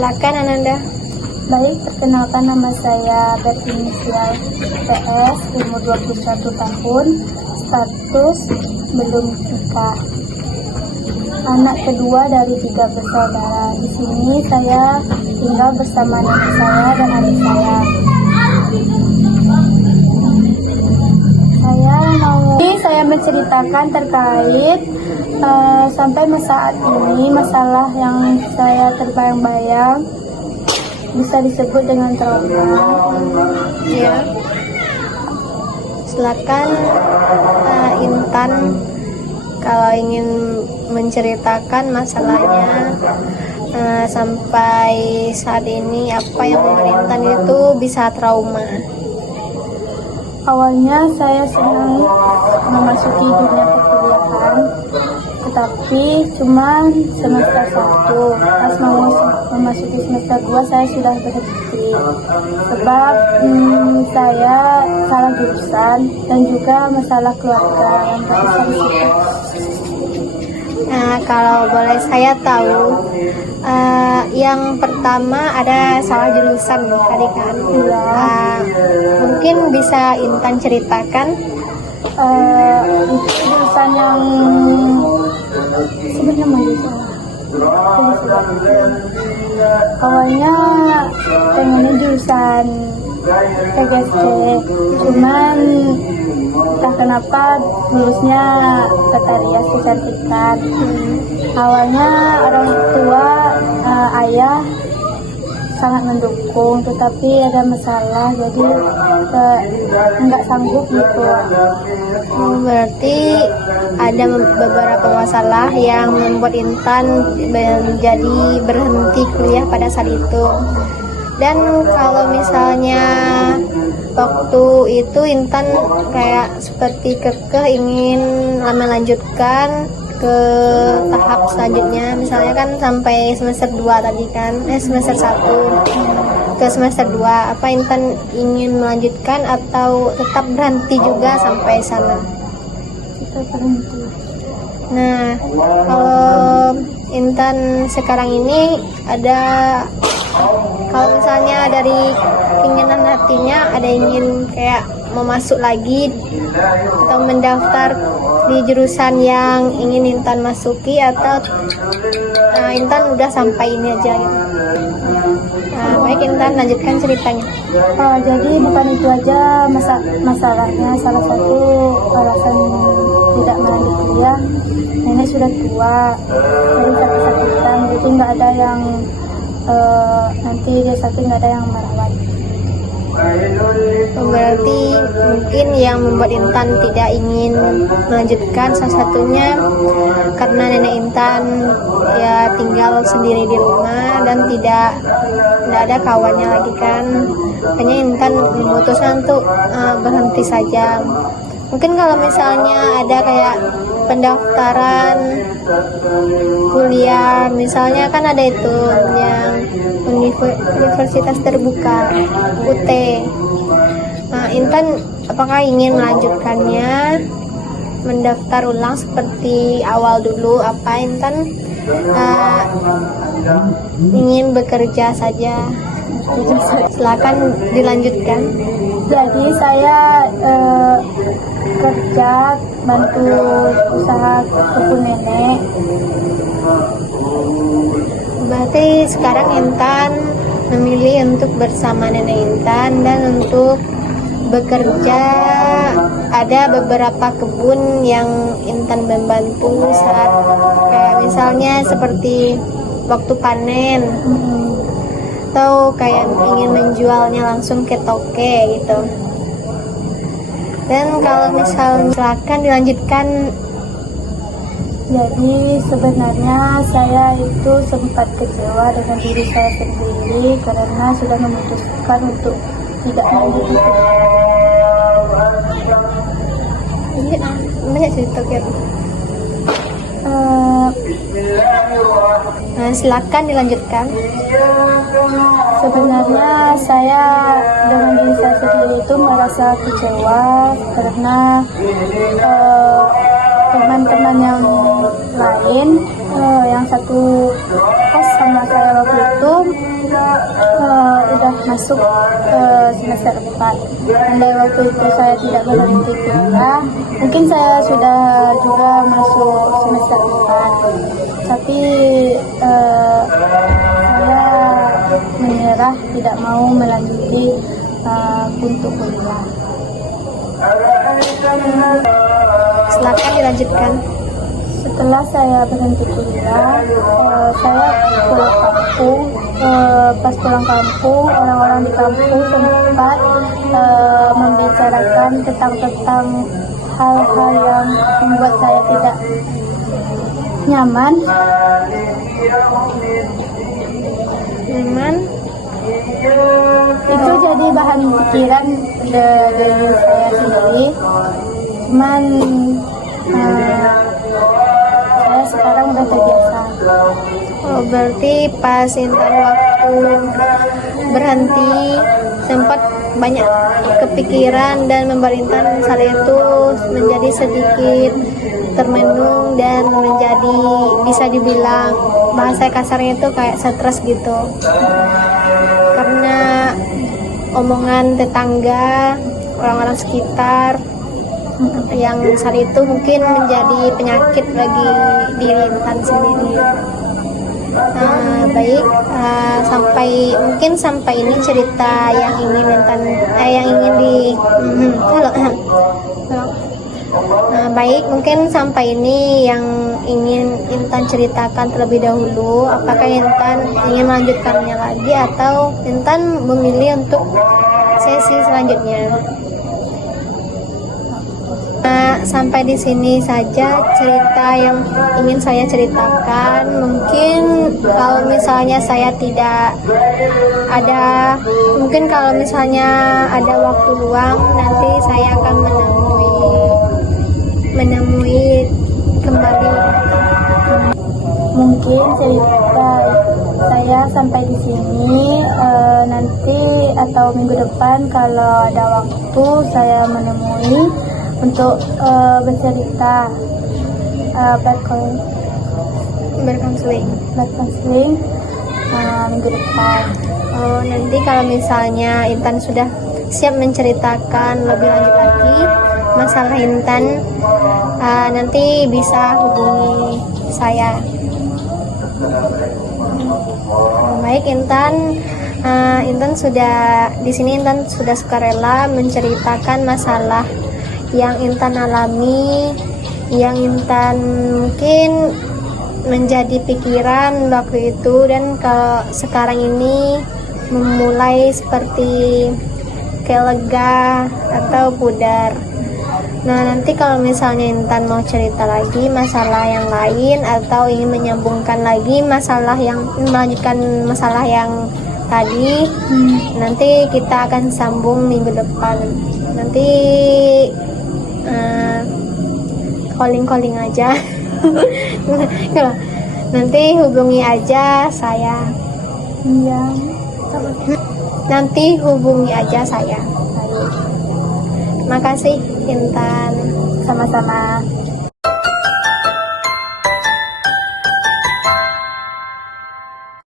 Silakan Ananda. Baik, perkenalkan nama saya berinisial PS, umur 21 tahun, status belum nikah. Anak kedua dari 3 bersaudara. Di sini saya tinggal bersama nenek saya dan adik saya. Saya menceritakan terkait sampai saat ini masalah yang saya terbayang-bayang bisa disebut dengan trauma. Ya. Silakan Intan kalau ingin menceritakan masalahnya sampai saat ini apa yang membuat Intan itu bisa trauma. Awalnya saya senang memasuki dunia perkuliahan, tetapi cuma semester 1. Pas mau memasuki semester 2 saya sudah berhenti sebab saya salah jurusan dan juga masalah keluarga yang tak bisa disebut. Nah, kalau boleh saya tahu, yang pertama ada salah jurusan tadi kan? Mungkin bisa Intan ceritakan? Itu jurusan yang sebenarnya salah. Awalnya pengennya jurusan PGSD, cuman entah kenapa lulusnya Tata Rias Kecantikan. Awalnya orang tua, ayah sangat mendukung, tetapi ada masalah jadi nggak sanggup gitu. Berarti ada beberapa masalah yang membuat Intan menjadi berhenti kuliah pada saat itu. Dan kalau misalnya waktu itu Intan kayak seperti kekeh ingin melanjutkan ke tahap selanjutnya, misalnya kan sampai semester 2 tadi kan, semester 1 ke semester 2, apa Intan ingin melanjutkan atau tetap berhenti juga sampai sana? Kita berhenti. Nah, kalau Intan sekarang ini ada, kalau misalnya dari keinginan hatinya ada ingin kayak mau masuk lagi atau mendaftar di jurusan yang ingin Intan masuki, atau Intan udah sampai ini aja gitu. Nah, baik Intan lanjutkan ceritanya. Jadi bukan itu aja masalahnya. Salah satu alasan tidak melanjut kuliah, nenek sudah tua, jadi sakit-sakitan, jadi nggak ada yang nanti dia sakit nggak ada yang merawat. Berarti mungkin yang membuat Intan tidak ingin melanjutkan salah satunya karena nenek Intan ya tinggal sendiri di rumah dan tidak ada kawannya lagi kan. Hanya Intan memutuskan untuk berhenti saja. Mungkin kalau misalnya ada kayak pendaftaran kuliah, misalnya kan ada itu yang universitas terbuka UT. Nah, Intan apakah ingin melanjutkannya, mendaftar ulang seperti awal dulu, apa Intan ingin bekerja saja? Silakan dilanjutkan. Jadi saya kerja bantu usaha kebun nenek. Berarti sekarang Intan memilih untuk bersama nenek Intan dan untuk bekerja. Ada beberapa kebun yang Intan membantu saat kayak misalnya seperti waktu panen, atau kayak ingin menjualnya langsung ke toke gitu. Dan kalau misalnya silakan dilanjutkan. Jadi sebenarnya saya itu sempat kecewa dengan diri saya sendiri karena sudah memutuskan untuk tidak melanjutkan. Banyak cerita ya. Nah, silakan dilanjutkan. Sebenarnya saya dengan diri saya sendiri itu merasa kecewa karena teman-teman yang lain yang satu kos sama saya waktu itu udah masuk semester 4. Andai waktu itu saya tidak berhenti kuliah, mungkin saya sudah juga masuk semester 4. Tapi saya menyerah, tidak mau melanjuti untuk kuliah. Silakan dilanjutkan. Setelah saya berhenti kuliah, saya pulang kampung. Pas pulang kampung, orang-orang di kampung sempat membicarakan tentang hal-hal yang membuat saya tidak nyaman. Itu jadi bahan pikiran dari saya sendiri. Cuman saya sekarang udah terbiasa. Oh, berarti pas Intan waktu berhenti sempat banyak kepikiran dan membuat Intan saat itu menjadi sedikit termenung dan menjadi, bisa dibilang bahasa kasarnya itu kayak stres gitu, karena omongan tetangga, orang-orang sekitar yang saat itu mungkin menjadi penyakit bagi diri Intan sendiri. Baik, sampai ini cerita yang ingin Intan baik, mungkin sampai ini yang ingin Intan ceritakan terlebih dahulu. Apakah Intan ingin melanjutkannya lagi atau Intan memilih untuk sesi selanjutnya? Sampai di sini saja cerita yang ingin saya ceritakan. Mungkin kalau misalnya saya tidak ada, mungkin kalau misalnya ada waktu luang, nanti saya akan menemui kembali. Mungkin cerita saya sampai di sini. Nanti atau minggu depan kalau ada waktu saya menemui untuk bercerita Berkonseling minggu depan. Oh, nanti kalau misalnya Intan sudah siap menceritakan lebih lanjut lagi masalah Intan, nanti bisa hubungi saya. Baik Intan, Intan sudah di sini, Intan sudah sukarela menceritakan masalah yang Intan alami, yang Intan mungkin menjadi pikiran waktu itu, dan sekarang ini memulai seperti kayak lega atau pudar. Nah, nanti kalau misalnya Intan mau cerita lagi masalah yang lain atau ingin menyambungkan lagi masalah yang melanjutkan masalah yang tadi, nanti kita akan sambung minggu depan. Nanti calling aja. Nanti hubungi aja saya. Iya. Nanti hubungi aja saya. Terima kasih Intan. Sama-sama.